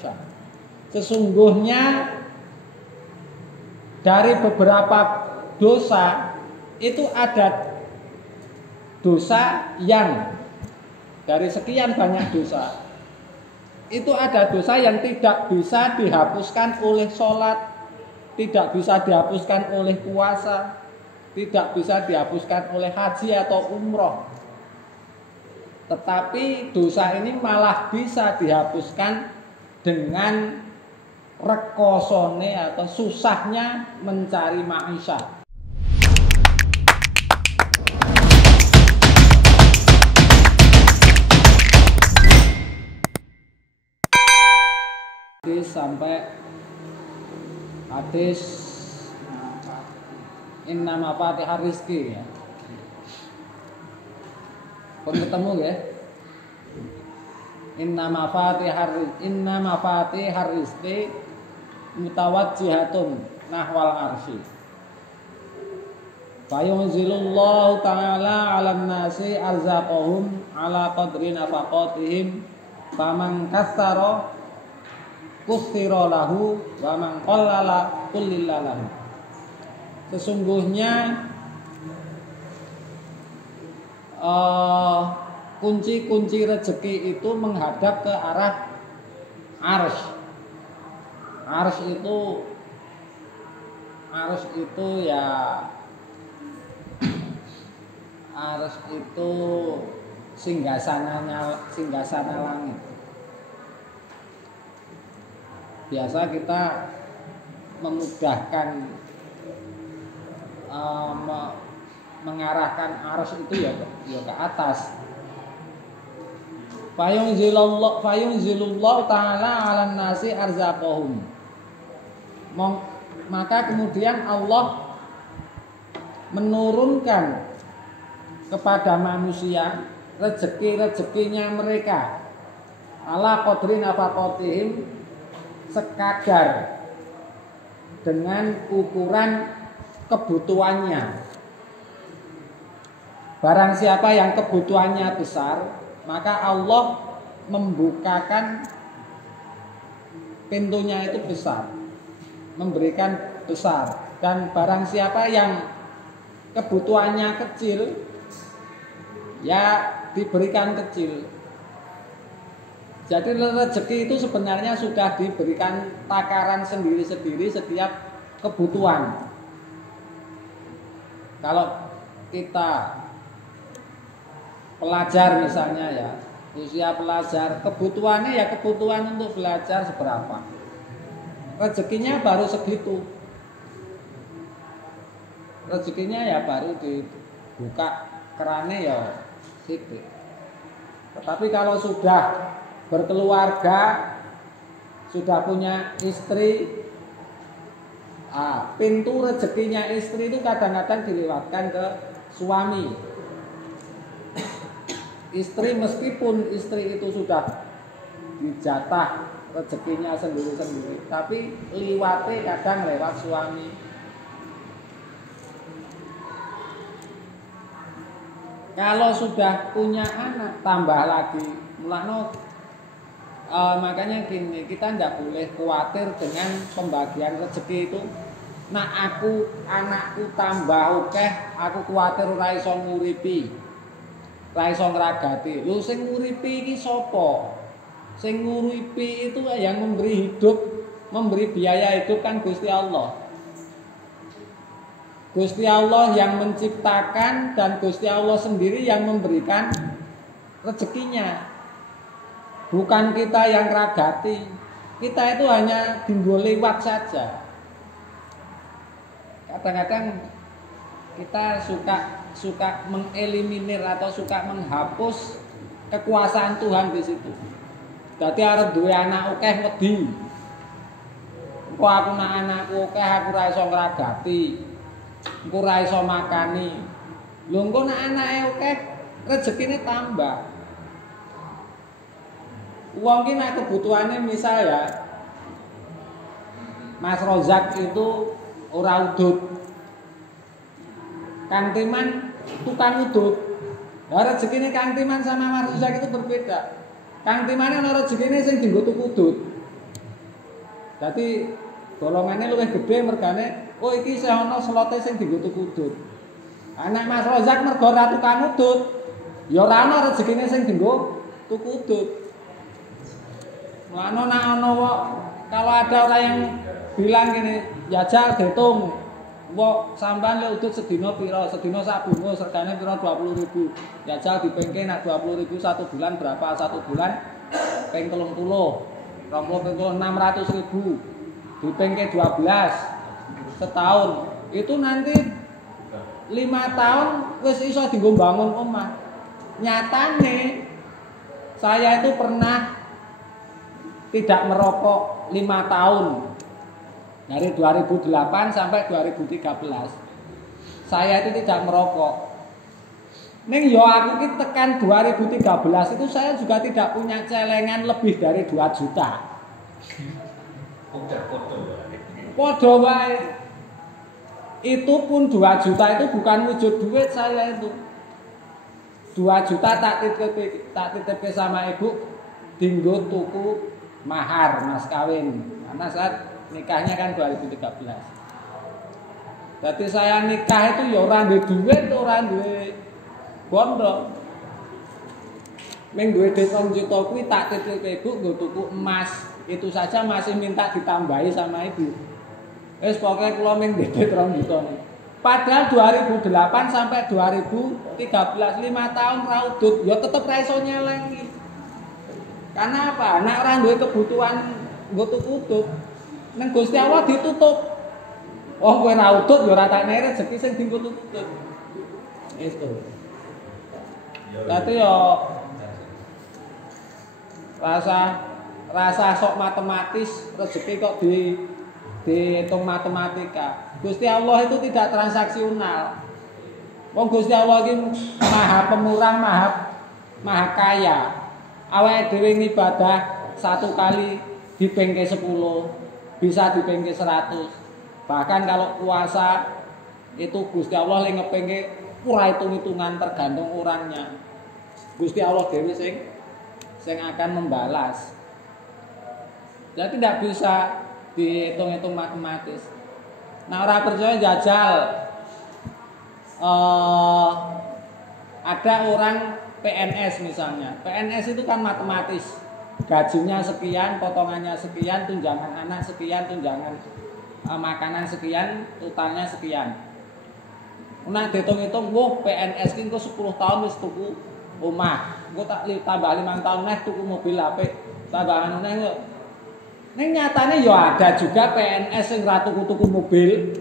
ma'isyah. Sesungguhnya dari beberapa dosa itu ada dosa yang dari sekian banyak dosa itu ada dosa yang tidak bisa dihapuskan oleh sholat, tidak bisa dihapuskan oleh puasa, tidak bisa dihapuskan oleh haji atau umroh. Tetapi dosa ini malah bisa dihapuskan dengan rekosone atau susahnya mencari ma'isyah. Sampai hadis inna mafatihar rizki ya. Pun ketemu ya. Inna mafatihar rizki mutawajjihatun nahwal arsy. Fayunzilullahu ta'ala 'alan nasi arzaqahum 'ala qadri nafaqatihim faman katsara kusira lahu wa man qallala kullila lahu. Sesungguhnya kunci-kunci rezeki itu menghadap ke arah arsy. Arsy itu ya arsy itu singgasana langit. Biasa kita memudahkan mengarahkan arsy itu ya ke atas. Fayunzilullahu ta'ala 'alan nasi arzaqahum. Maka kemudian Allah menurunkan kepada manusia rezeki-rezekinya mereka ala qadri nafaqatihim, sekadar dengan ukuran kebutuhannya. Barang siapa yang kebutuhannya besar, maka Allah membukakan pintunya itu besar, memberikan besar. Dan barang siapa yang kebutuhannya kecil, ya diberikan kecil. Jadi rezeki itu sebenarnya sudah diberikan takaran sendiri-sendiri setiap kebutuhan. Kalau kita pelajar misalnya ya, usia pelajar, kebutuhannya ya kebutuhan untuk belajar seberapa. Rezekinya baru segitu. Rezekinya ya baru dibuka kerannya ya sedikit. Tetapi kalau sudah berkeluarga, sudah punya istri, pintu rezekinya istri itu kadang-kadang dilewatkan ke suami. Istri meskipun istri itu sudah dijatah rezekinya sendiri-sendiri, tapi liwate kadang lewat suami. Kalau sudah punya anak tambah lagi, mulakno makanya gini, kita tidak boleh khawatir dengan pembagian rezeki itu. Nah anakku tambah akeh, aku khawatir ora iso nguripi, ora iso ngragati. Lho sing nguripi iki sapa? Sing nguripi itu yang memberi hidup, memberi biaya hidup kan Gusti Allah. Gusti Allah yang menciptakan dan Gusti Allah sendiri yang memberikan rezekinya. Bukan kita yang ragati. Kita itu hanya dinggo lewat saja. Kadang-kadang kita suka mengeliminir atau suka menghapus kekuasaan Tuhan di situ. Dadi arep duwe anak akeh wedi. Engko aku nak anakku akeh aku ora iso ngragati. Engko ora iso makani. Lho engko nak anake akeh rezekine tambah. Uang kena kebutuhannya misal ya, Mas Rozak itu ora udut, Kang Timan tukang udut. Nah, rezekine Kang Timan sama Mas Rozak itu berbeda. Kang Timan ana rezekine sing dienggo tuku udut. Dadi golongane luwih gedhe mergane, oh iki isih ana slote sing dienggo tuku udut. Anak Mas Rozak mergo ora tukang udut, ya ora ana rezekine sing dienggo tuku udut. Mulane nek ana kok kalau ada orang yang bilang gini, jajal dihitung. Wong sampean le udut sedina pira? Sedina sak bungkus regane pira 20.000. Jajal dipengke nak 20.000 satu bulan berapa? Satu bulan ping 30. 20 600.000. Dipengke 12 setahun. Itu nanti 5 tahun wis iso dienggo bangun omah. Nyatane saya itu pernah tidak merokok 5 tahun. Dari 2008 sampai 2013 saya itu tidak merokok. Ning yo aku ki tekan 2013 itu saya juga tidak punya celengan lebih dari 2 juta. Podo wae. Itu pun 2 juta itu bukan wujud duit saya itu. 2 juta tak titip sama ibu dinggo tuku mahar mas kawin. Karena saat nikahnya kan 2013. Jadi saya nikah itu ya ora duwe duit, ora duwe bondo. Ning duwe duit 2 juta kuwi tak titip ibu nggo tuku emas. Itu saja masih minta ditambahi sama ibu. Wis pokoke kula ning duit 2 juta. Padahal 2008 sampai 2013 5 tahun ra udut, ya tetep ra iso nyeleng. Karena apa? Nek ora duwe kebutuhan nggo tuku udut. Nang Gusti Allah ditutup. Oh kowe ra udut ya ora tak nek rezeki sing dienggo tutup. Itu. Dadi yo rasa sok matematis rezeki kok dihitung matematika. Gusti Allah itu tidak transaksional. Wong Gusti Allah iki Maha Pemurah, Maha Kaya. Awake dhewe ngibadah 1 kali dipengke 10. Bisa dipengke 100. Bahkan kalau puasa itu Gusti Allah yang ngepengke ora hitung-hitungan tergantung orangnya. Gusti Allah dhewe sing akan membalas. Jadi tidak bisa dihitung-hitung matematis. Nah, orang percaya jajal. Ada orang PNS misalnya. PNS itu kan matematis. Gajinya sekian, potongannya sekian, tunjangan anak sekian, tunjangan makanan sekian, utangnya sekian. Nah, dihitung-hitung, wah PNS ki engko 10 tahun wis tuku omah. Engko tak tambah 5 tahun neh tuku mobil apik. Tambahan neh kok. Ning nyatane ya ada juga PNS sing ra tuku-tuku mobil.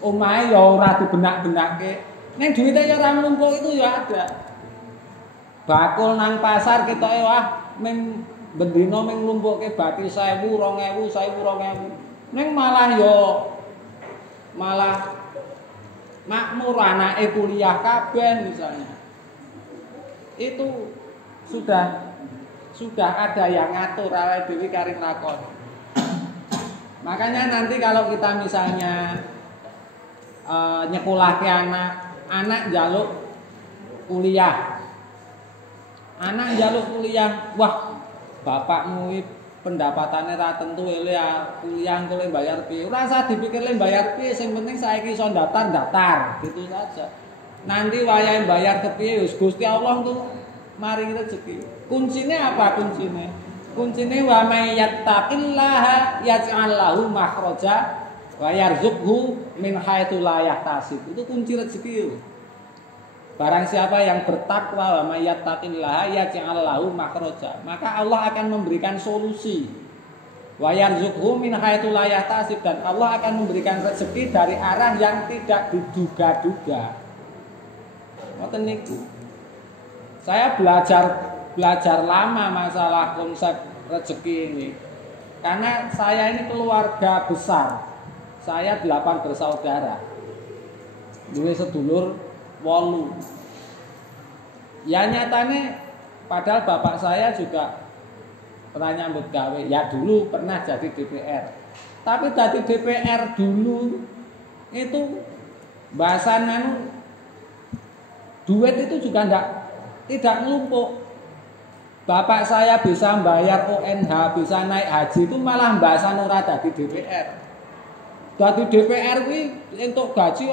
Omahe ya ora dibenak-benake. Ning duwite ya ora numpuk itu ya ada. Bakul nang pasar ketoke wah ming bendina ming lumpuke bati 1.000, 2.000, 1.000, 2.000. Ning malah makmur anake kuliah kabeh misalnya. Itu sudah ada yang ngatur awake dhewe kari nglakoni. Makanya nanti kalau kita misalnya nyekolahke anak njaluk kuliah. Anak njaluk kuliah, wah bapakmu iki pendapatannya ra tentu kuliah engko le bayar piye. Ora usah dipikir le bayar piye, sing penting saiki iso daftar, gitu saja. Nanti wayahe bayar kepiye wis Gusti Allah tuh maring rezeki. Kuncine apa kuncine? Kuncine wa may yattaqillaha yaj'al lahu makhraja wa yarzuqhu min haitsu la yahtasib. Itu kunci rezeki. Barang siapa yang bertakwa wa may yattaqillaha yaj'al lahu makhraja, maka Allah akan memberikan solusi. Wa yarzuqhu min haitsu la yahtasib, dan Allah akan memberikan rezeki dari arah yang tidak diduga-duga. Ngoten niku. Saya belajar lama masalah konsep rezeki ini. Karena saya ini keluarga besar. Saya 8 bersaudara. Duwe sedulur 8. Ya nyatane padahal bapak saya juga pernah nyambut gawe. Ya dulu pernah jadi DPR. Tapi jadi DPR dulu itu bahasan duit itu juga tidak melumpuk. Bapak saya bisa bayar ONH, bisa naik haji itu malah mbasan ora dadi DPR. Dadi DPR kuwi entuk gaji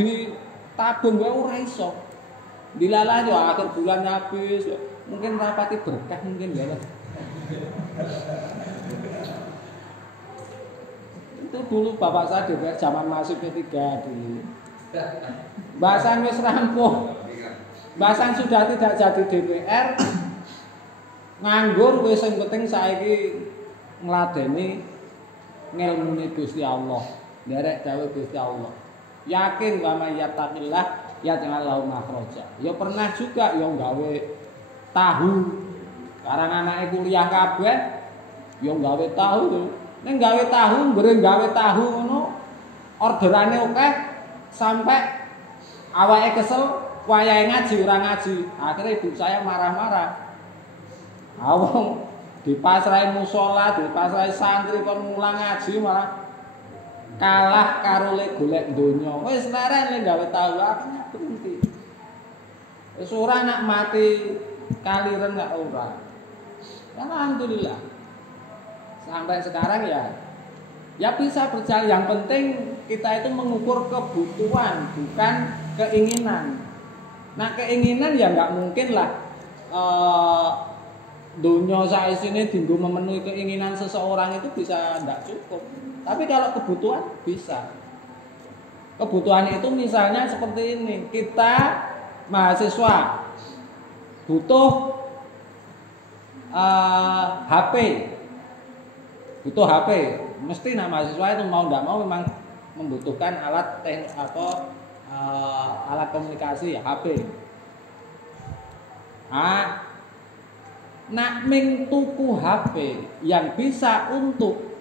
ditabung wae ora iso. Dilalah yo akhir bulan habis, mungkin rapati berkah mungkin ya. Itu dulu bapak saya DPR zaman masih P3 dulu. Bahasan wis rampung. Bahasan sudah tidak jadi DPR. Nganggur wis sing penting saiki ngladeni ngilmune Gusti Allah. Nderek dawuh Gusti Allah. Yakin wa may yattaqillah yaj'al lahu makhraja. Ya pernah juga ya gawe tahu. Karang anake kuliah kabeh ya gawe tahu. Ning gawe tahu, mbere gawe tahu ngono orderane akeh sampai awake kesel wayahe ngaji ora ngaji. Akhirnya ibu saya marah-marah. Awong dipasrahi musala, dipasrahi santri kon mulang ngaji malah kalah karo le golek donya. Wis leren le gawe tahu akhirnya berhenti. Wis ora nak mati kaliren gak ora. Alhamdulillah. Sampai sekarang ya bisa berjalan. Yang penting kita itu mengukur kebutuhan bukan keinginan. Nah keinginan ya nggak mungkin lah dunia saya sini tinggal memenuhi keinginan seseorang itu bisa nggak cukup. Tapi kalau kebutuhan bisa. Kebutuhan itu misalnya seperti ini, kita mahasiswa butuh HP, butuh HP. Mesti nak mahasiswa itu mau nggak mau memang membutuhkan alat alat komunikasi HP. Nak ming tuku HP yang bisa untuk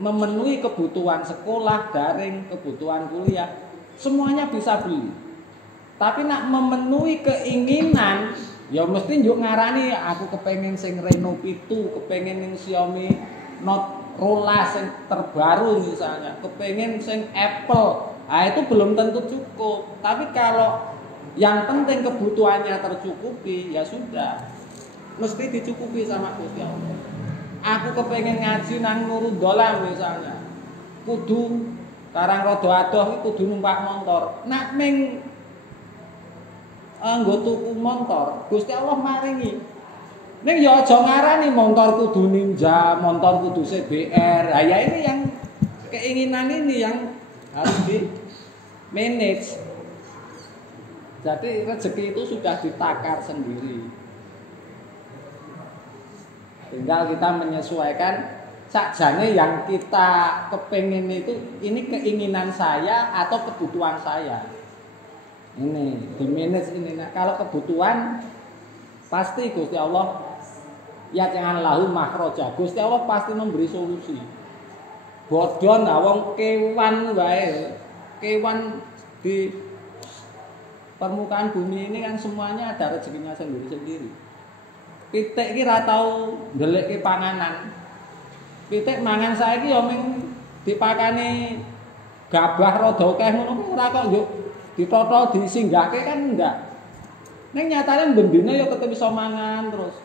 memenuhi kebutuhan sekolah daring, kebutuhan kuliah, semuanya bisa beli. Tapi nak memenuhi keinginan, ya mesti njuk ngarani aku kepengen sing Reno 7, kepengen sing Xiaomi Note 12 sing terbaru misalnya, kepengen sing Apple. Nah, itu belum tentu cukup. Tapi kalau yang penting kebutuhannya tercukupi, ya sudah. Mesti dicukupi sama Gusti Allah. Aku kepengen ngaji nang Nurul Dolam misalnya. Kudu karang rodo adoh kudu numpak motor. Nak ming nggo tuku motor, Gusti Allah maringi. Ning ya aja ngarani motor kudu Ninja, motor kudu CBR. Nah, ya ini yang keinginan ini yang harus di manage. Jadi rezeki itu sudah ditakar sendiri. Tinggal kita menyesuaikan sakjane yang kita kepengen itu ini keinginan saya atau kebutuhan saya. Ini di manage ini. Nah, kalau kebutuhan pasti Gusti Allah ya jangan lahu makhraja. Gusti Allah pasti memberi solusi. Bodon wong kewan wae. Kewan di permukaan bumi ini kan semuanya ada rezekinya sendiri-sendiri. Pitik iki ra tau ndelekke panganan. Pitik mangan saiki ya ming dipakani gabah rada akeh ngono ora kok yo ditata disinggahke kan enggak. Ning nyatane bendina ya tetep iso mangan terus.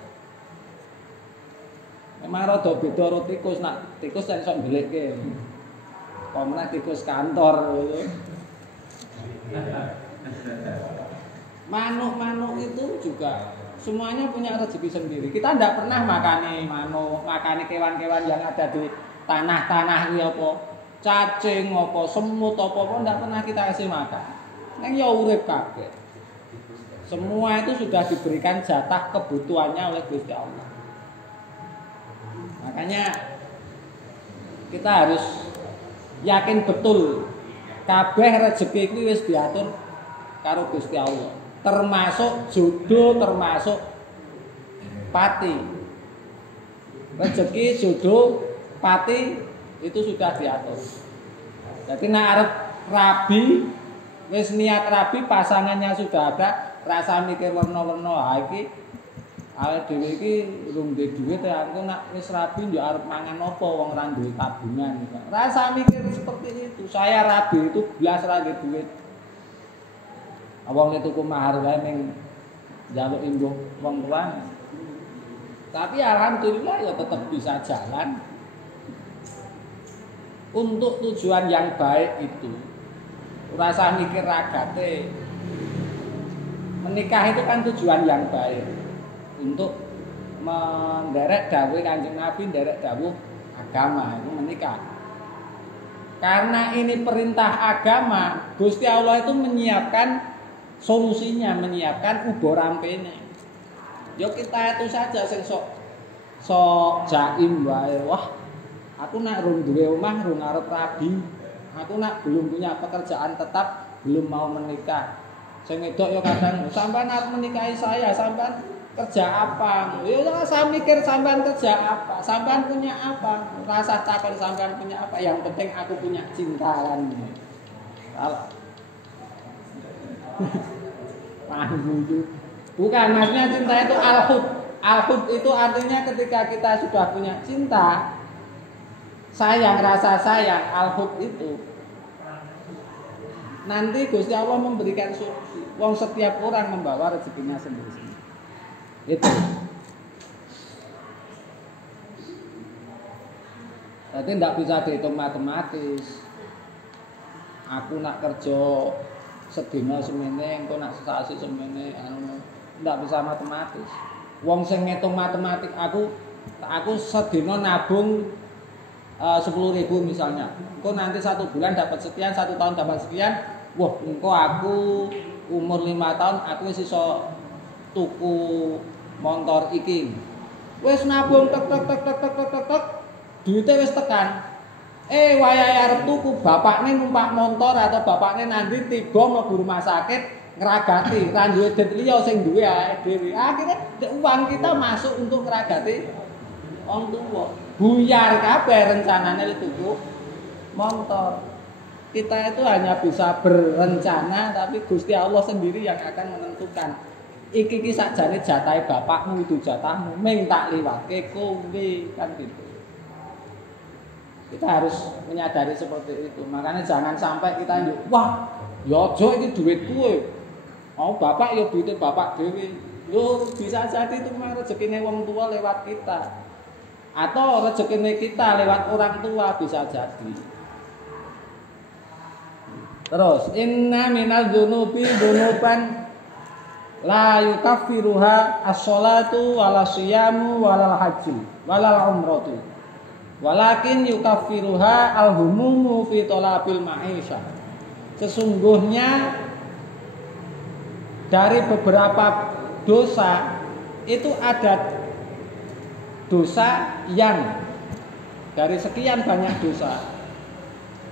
Memang rada beda karo tikus, nak tikus kan iso ndelekke. Pomene tikus kantor gitu. Manuk-manuk itu juga semuanya punya rezeki sendiri. Kita tidak pernah makani manuk, makani kewan-kewan yang ada di tanah-tanah iki apa, cacing apa, semut apa tidak pernah kita kasih makan. Nang ya urip kabeh. Semua itu sudah diberikan jatah kebutuhannya oleh Gusti Allah. Makanya kita harus yakin betul kabeh rezeki kuwi wis diatur karo Gusti Allah. Termasuk jodoh, termasuk pati. Rezeki, jodoh, pati itu sudah diatur. Jadi nek arep rabi, wis niat rabi pasangannya sudah ada, rasa mikir werna-werna ha iki awake dhewe iki urung duwe dhuwit ya aku nek wis rabi yo arep mangan apa wong ora duwe tabungan. Rasa mikir seperti itu. Saya rabi itu blas ra duwe dhuwit. Wong tuku mahar wae ning njaluk induk wong tuane. Tapi alhamdulillah ya tetap bisa jalan. Untuk tujuan yang baik itu rasa mikir ragate. Menikah itu kan tujuan yang baik untuk menderek dawuh Kanjeng Nabi, nderek dawuh agama itu menikah. Karena ini perintah agama, Gusti Allah itu menyiapkan solusinya, menyiapkan ubo rampene. Yo kita itu saja sing sok jaim wae. Wah, aku nak rung duwe omah, rung arep rabi. Aku nak belum punya pekerjaan tetap, belum mau menikah. Sing wedok yo kadang, sampean arep menikahi saya, sampean kerja apa? Yo saya mikir sampean kerja apa? Sampean punya apa? Rasa takon sampean punya apa? Yang penting aku punya cinta kan. Salah. Bukan, maksudnya cinta itu al-hub. Al-hub itu artinya ketika kita sudah punya cinta, sayang, rasa sayang, al-hub itu nanti Gusti Allah memberikan solusi. Wong setiap orang membawa rezekinya sendiri. Itu. Jadi tidak bisa dihitung matematis. Aku nak kerja sedina semene, engko nak sesasi semene, tidak bisa matematis. Wong sing ngitung matematik aku sedina nabung 10.000 misalnya. Engko nanti 1 bulan dapat sekian, 1 tahun dapat sekian. Wah, engko aku umur 5 tahun aku wis iso tuku motor iki. Wis nabung tek duite wis tekan. Wayahe arep tuku bapakne numpak motor atau bapakne nanti tiba mlebu rumah sakit ngragati, ra duwe duit liya sing duwe awake dhewe. Akhire uang kita masuk untuk ngragati wong tuwa. Buyar kabeh rencanane tuku motor. Kita itu hanya bisa berencana, tapi Gusti Allah sendiri yang akan menentukan. Iki sakjane jatahe bapakmu, itu jatahmu, ming tak liwatke kowe kan gitu. Kita harus menyadari seperti itu. Makanya jangan sampai kita wah, ya aja iki duitku. Oh, bapak ya duitnya bapak dhewe. Yo bisa jadi itu mah rezekine wong tua lewat kita. Atau rezekine kita lewat orang tua bisa jadi. Terus inna minaz dzunubi dzunuban la yukaffiruha as-shalatu wala siyamu walal haji walal umratu walakin yukaffiruha al-humumu fi talabil ma'isyah. Sesungguhnya dari beberapa dosa itu ada dosa yang dari sekian banyak dosa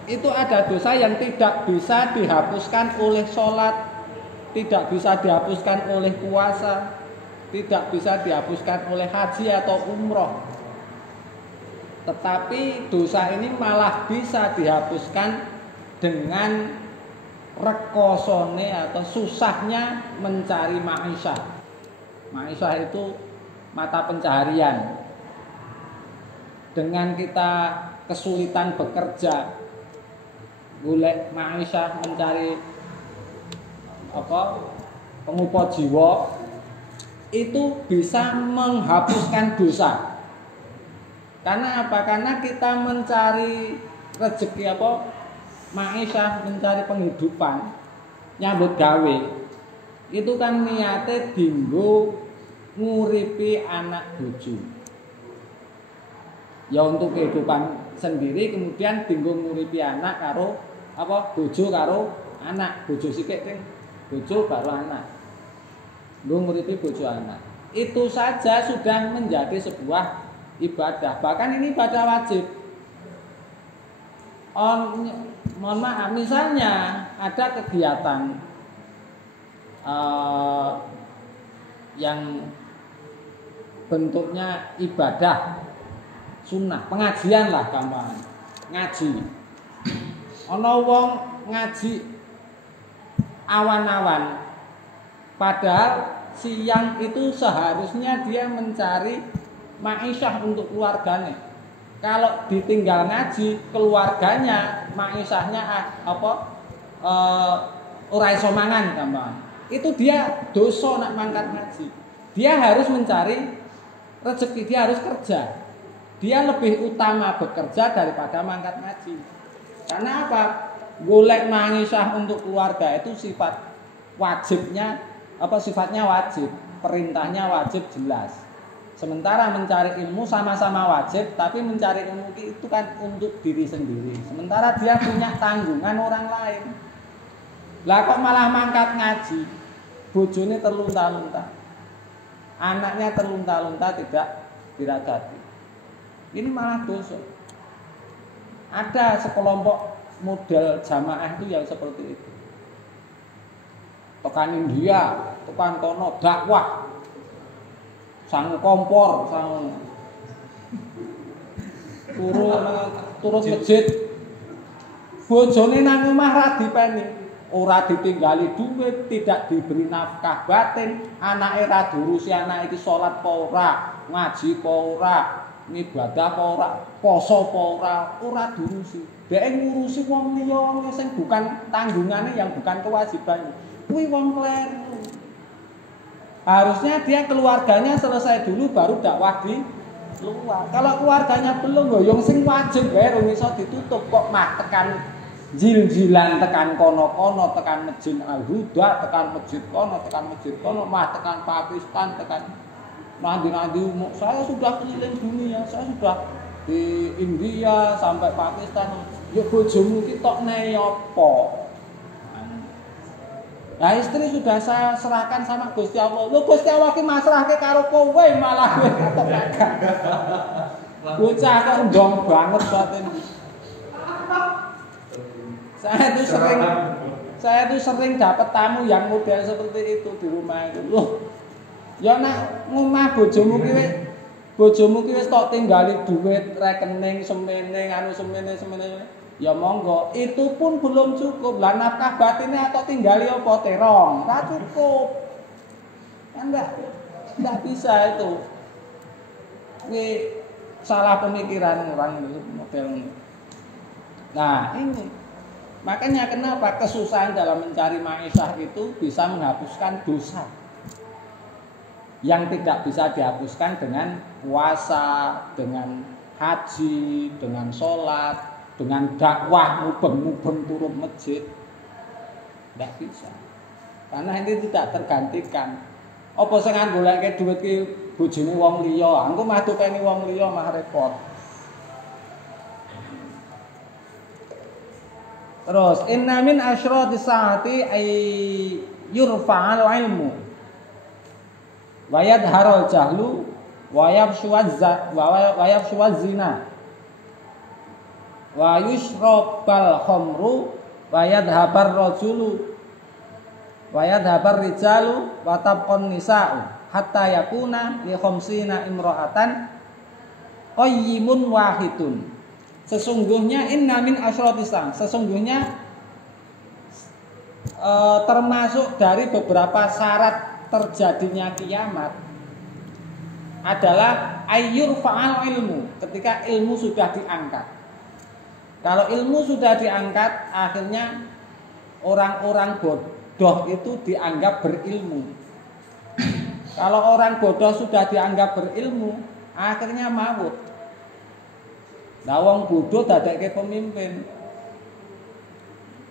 itu ada dosa yang tidak bisa dihapuskan oleh sholat, tidak bisa dihapuskan oleh puasa, tidak bisa dihapuskan oleh haji atau umroh. Tetapi dosa ini malah bisa dihapuskan dengan rekosone atau susahnya mencari ma'isyah. Ma'isyah itu mata pencaharian. Dengan kita kesulitan bekerja, golek ma'isyah, mencari pengupo jiwa, itu bisa menghapuskan dosa. Karena apa? Karena kita mencari rezeki ma'isyah, mencari penghidupan, nyambut gawe. Itu kan niate dinggo nguripi anak bojo. Ya untuk kehidupan sendiri, kemudian dinggo nguripi anak karo bojo karo anak, bojo sikik ping bojo karo anak. Nguripi bojo anak. Itu saja sudah menjadi sebuah ibadah. Bahkan ini ibadah wajib. Mohon maaf, misalnya ada kegiatan yang bentuknya ibadah sunnah, pengajian lah gampang, ngaji. Ana wong ngaji awan-awan, padahal siang itu seharusnya dia mencari ma'isyah untuk keluarganya. Kalau ditinggal ngaji, keluarganya ma'isyahnya ora iso mangan gampang. Itu dia dosa nak mangkat ngaji. Dia harus mencari rezeki, dia harus kerja. Dia lebih utama bekerja daripada mangkat ngaji. Karena apa? Golek mangisah untuk keluarga itu sifat wajibnya, sifatnya wajib, perintahnya wajib jelas. Sementara mencari ilmu sama-sama wajib, tapi mencari ilmu itu kan untuk diri sendiri. Sementara dia punya tanggungan orang lain. Lah kok malah mangkat ngaji, bojone terlunta-lunta, anaknya terlunta-lunta tidak dirajati. Ini malah dosa. Ada sekelompok model jamaah itu yang seperti itu. Tekan India, tekan kono dakwah, sang kompor, sang turun masjid. Bojone nang omah ra dipeni, ora ditinggali duit, tidak diberi nafkah batin, anake ra diurusi, anak iki salat apa ora, ngaji apa ora, ibadah apa ora, poso apa ora diurusi. Dhek ngurusi wong liya sing bukan tanggungane, yang bukan kewajibannya. Kuwi wong kleru. Harusnya dia keluarganya selesai dulu baru dakwah di luar. Kalau keluarganya belum, yo sing wajib bae rung iso ditutup kok mah tekan jil-jilan, tekan kono-kono, tekan Masjid Al-Huda, tekan masjid kono, mah tekan Pakistan, tekan nanti saya sudah keliling dunia, saya sudah di India sampai Pakistan. Ya bojomu ki tok nei apa? Nah istri sudah saya serahkan sama Gusti Allah. Lho Gusti Allah ki masrahke karo kowe malah kowe tok gagah. Bocah kok ndong banget batin. Saya tuh sering dapat tamu yang model seperti itu di rumah itu. Loh, ya nak ngomah bojomu ki wis tok tinggali duit rekening semene semene. Ya monggo, itu pun belum cukup. Lah nafkah batinnya atau tinggali apa terong? Enggak cukup. Kan enggak bisa itu. Ini salah pemikiran orang itu model ini. Nah, ini makanya kenapa kesusahan dalam mencari maisha itu bisa menghapuskan dosa yang tidak bisa dihapuskan dengan puasa, dengan haji, dengan sholat, dengan dakwah mubeng-mubeng turun masjid. Tidak bisa, karena ini tidak tergantikan. Apa sing goleke duit ki bojone wong liya, engko mah tukeni wong liya mah repot. Terus inna min asyrati saati ay yurfa'al ilmu wa yadharul jahlu wa yafshuwaz zina wa yushrabal khamru wa yadhabar rajulu wa yadhabar rijalu wa tabqan nisa'u hatta yakuna li khamsina imra'atan qayyimun wahidun. Sesungguhnya inna min asyratisan, sesungguhnya termasuk dari beberapa syarat terjadinya kiamat adalah ayyur fa'al ilmu, ketika ilmu sudah diangkat. Kalau ilmu sudah diangkat, akhirnya orang-orang bodoh itu dianggap berilmu. Kalau orang bodoh sudah dianggap berilmu, akhirnya maut. Nah, wong bodoh dadekke pemimpin.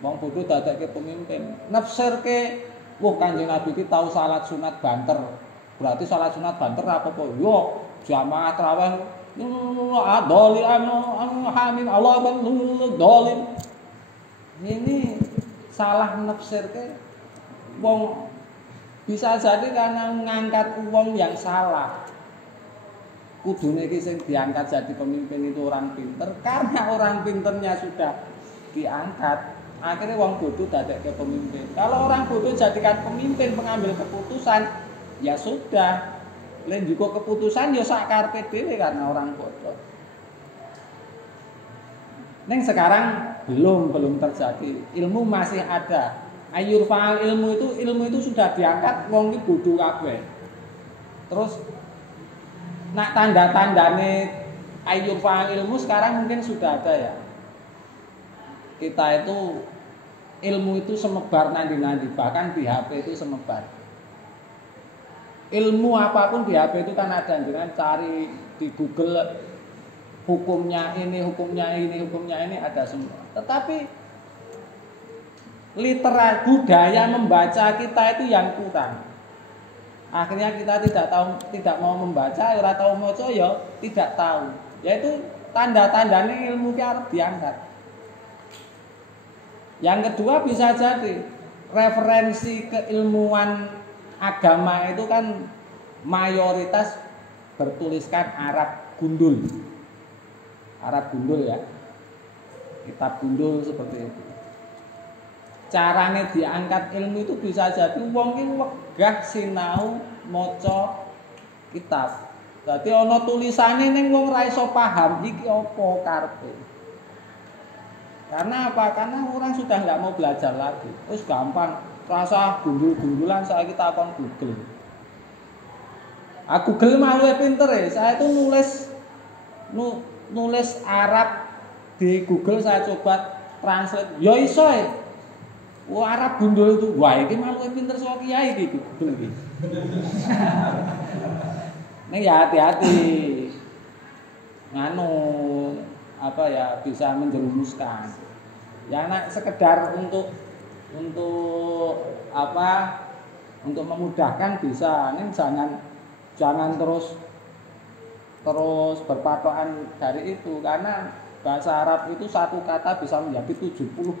Wong bodoh dadekke pemimpin. Nafsirke, wah Kanjeng Nabi ki tau salat sunat banter. Berarti salat sunat banter apa kok? Yo, jamaah tarawih adoli hamim Allah dolim. Ini salah nafsirke. Wong bisa jadi karena mengangkat wong yang salah. Kudune iki sing diangkat jadi pemimpin itu orang pinter, karena orang pinternya sudah diangkat, akhirnya wong bodoh dadekke pemimpin. Kalau orang bodoh jadikan pemimpin, pengambil keputusan, ya sudah, len juga keputusan ya sak karepe dhewe karena orang bodoh. Neng sekarang belum terjadi, ilmu masih ada. Ayur fa'al ilmu itu sudah diangkat, wong iki bodoh kabeh. Terus nak tanda-tandane ayyur fa'al ilmu sekarang mungkin sudah ada ya. Kita itu ilmu itu semebar nanti, bahkan di HP itu semebar. ilmu apapun di HP itu kan ada, dengan cari di Google hukumnya ini, hukumnya ini, hukumnya ini ada semua. Tetapi literasi budaya membaca kita itu yang kurang. Akhirnya kita tidak mau membaca, ora tahu maca ya tidak tahu. Yaitu tanda-tandanya ilmu ki arep diangkat. Yang kedua bisa jadi referensi keilmuan agama itu kan mayoritas bertuliskan Arab gundul. Arab gundul ya. Kitab gundul seperti itu. Carane diangkat ilmu itu bisa jadi wong ki wegah sinau maca kitab. Dadi ana tulisane ning wong ora iso paham iki apa karepe. Karena apa? Karena orang sudah nggak mau belajar lagi. Terus gampang, rasa gundul-gundulan saya kita akan Google. Google mah luwih pinter ya. Saya itu nulis Arab di Google, saya coba translate. Ya iso ya. Wah Arab gundul itu, wah ini mah luwih pinter soal kiai iki Google iki. Nih ya hati-hati. Nganu apa ya, bisa menjerumuskan. Ya nak sekedar untuk apa, untuk memudahkan bisa. Ini jangan terus berpatokan dari itu, karena bahasa Arab itu satu kata bisa menjadi 72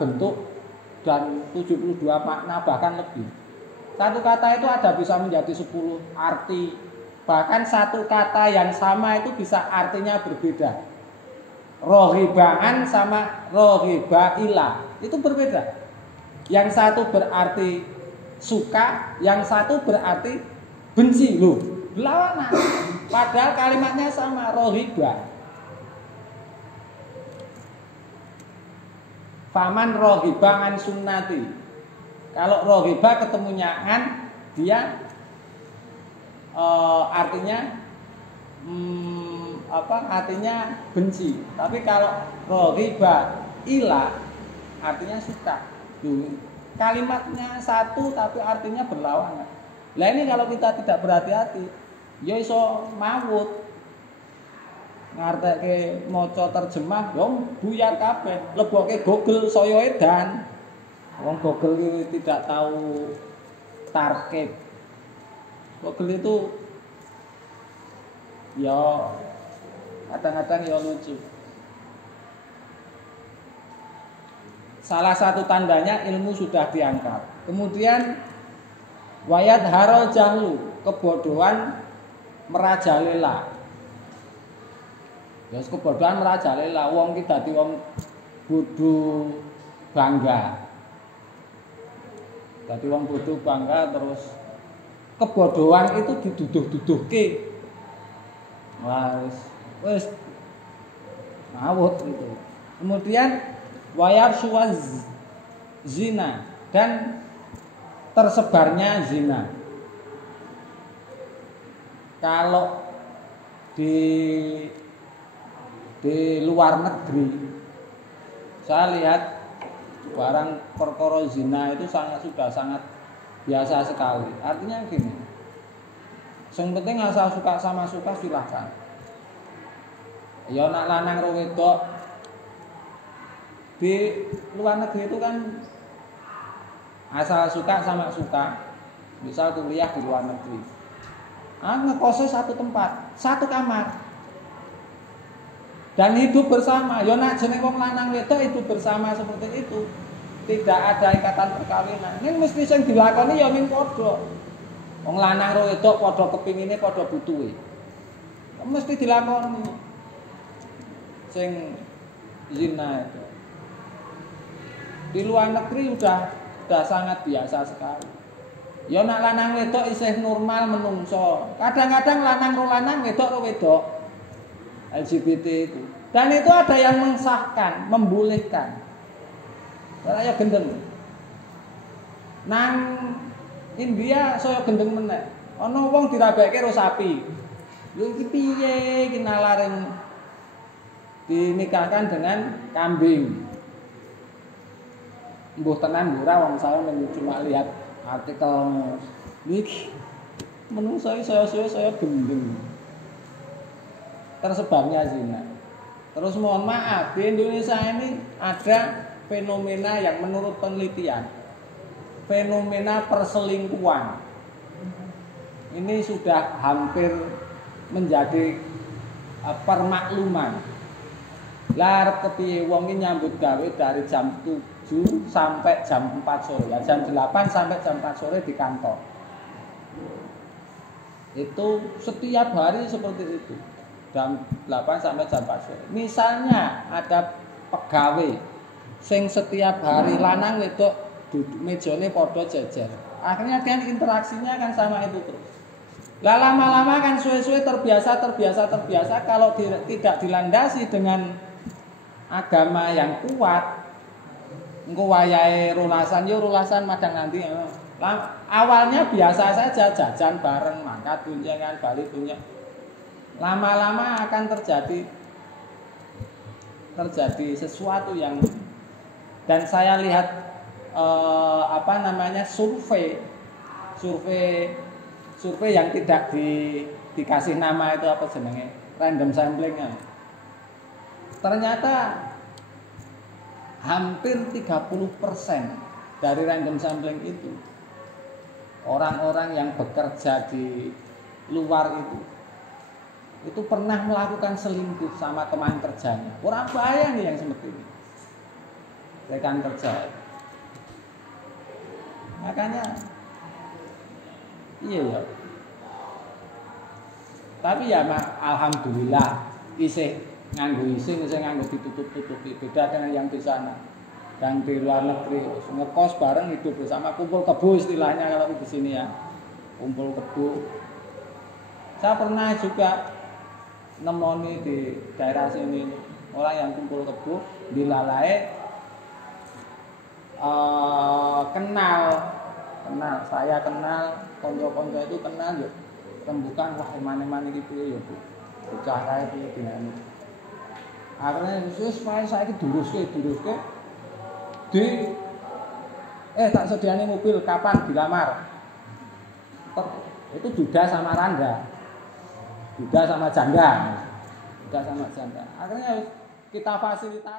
bentuk dan 72 makna bahkan lebih. Satu kata itu ada bisa menjadi 10 arti. Bahkan satu kata yang sama itu bisa artinya berbeda. Rohibaan sama rohibailah itu berbeda. Yang satu berarti suka, yang satu berarti benci. Loh, berlawanan. Padahal kalimatnya sama, rohiba. Faman rohiba an sunnati. Kalau rohiba ketemunya an, dia artinya artinya benci. Tapi kalau rohiba ilah artinya suka. Kalimatnya satu tapi artinya berlawanan. Lah ini kalau kita tidak berhati-hati, ya iso mawut. Ngarteke maca terjemah, yo buyar kabeh. Leboke Google saya edan. Wong Google iki tidak tahu tarkib. Google itu ya kadang-kadang ya lucu. Salah satu tandanya ilmu sudah diangkat. Kemudian wayat haro jahlu, kebodohan merajalela. Ya kebodohan merajalela, wong ki dadi wong bodho bangga. Dadi wong bodho bangga terus kebodohan itu diduduh-duduhke. Wis ngawut gitu. Kemudian wayar suwaz zina dan tersebarnya zina. Kalau di luar negeri saya lihat barang perkara zina itu sudah sangat biasa sekali. Artinya gini, yang penting asal suka sama suka silahkan. Ya nak lanang ro wedok di luar negeri itu kan asal suka sama suka. Misal kuliah di luar negeri, ngekosnya satu tempat, satu kamar, dan hidup bersama. Ya nak jeneng wong lanang wedok hidup bersama seperti itu. Tidak ada ikatan perkawinan. Ini mesti sing dilakoni ya ming padha. Wong lanang karo wedok padha kepingine padha butuhe. Mesti dilakoni. Sing zina itu. Di luar negeri udah sangat biasa sekali. Ya nak lanang wedok isih normal menungso. Kadang-kadang lanang ro lanang, wedok ro wedok. LGBT itu. Dan itu ada yang mensahkan, membolehkan. Saya gendeng. Nang India saya gendeng meneh. Ana wong dirabeke karo sapi. Lho iki piye iki nalaring dinikahkan dengan kambing. Mbuh tenan ora wong saya cuma lihat artikel Niki menung saya gendeng. Tersebarnya zina. Terus mohon maaf, di Indonesia ini ada fenomena yang menurut penelitian fenomena perselingkuhan. Ini sudah hampir menjadi permakluman. Lah kepiye wong iki nyambut gawe dari jam 7 sampai jam 4 sore, ya jam 8 sampai jam 4 sore di kantor. Itu setiap hari seperti itu. Jam 8 sampai jam 4 sore. Misalnya ada pegawai sing setiap hari lanang wedok duduk mejane padha jejer. Akhirnya kan interaksinya kan sama itu terus. Lah lama-lama kan suwe-suwe terbiasa kalau tidak dilandasi dengan agama yang kuat, engko wayahe rulasan yo rulasan madang nanti. Awalnya biasa saja jajan bareng, mangkat tunjangan, balik tunjang. Lama-lama akan terjadi sesuatu yang, dan saya lihat survei yang tidak dikasih nama itu apa jenenge, random sampling. Ternyata hampir 30% dari random sampling itu orang-orang yang bekerja di luar itu pernah melakukan selingkuh sama teman kerjanya. Orang bayang yang seperti ini rekan kerja. Makanya iya ya. Tapi ya alhamdulillah isih nganggo ditutup-tutupi, beda dengan yang di sana. Yang di luar negeri ngekos bareng hidup bersama, kumpul kebo istilahnya kalau di sini ya. Kumpul kebo. Saya pernah juga nemoni di daerah sini orang yang kumpul kebo di Lalai, saya kenal, konco-konco itu kenal ya. Rembukan wah emane-emane gitu ya, Bu. Bocah kae iki dinane. Akhirnya wis saya duruske tak sediane mobil, kapan dilamar? Itu Duda sama Randa. Duda sama janda. Akhirnya kita fasilitasi.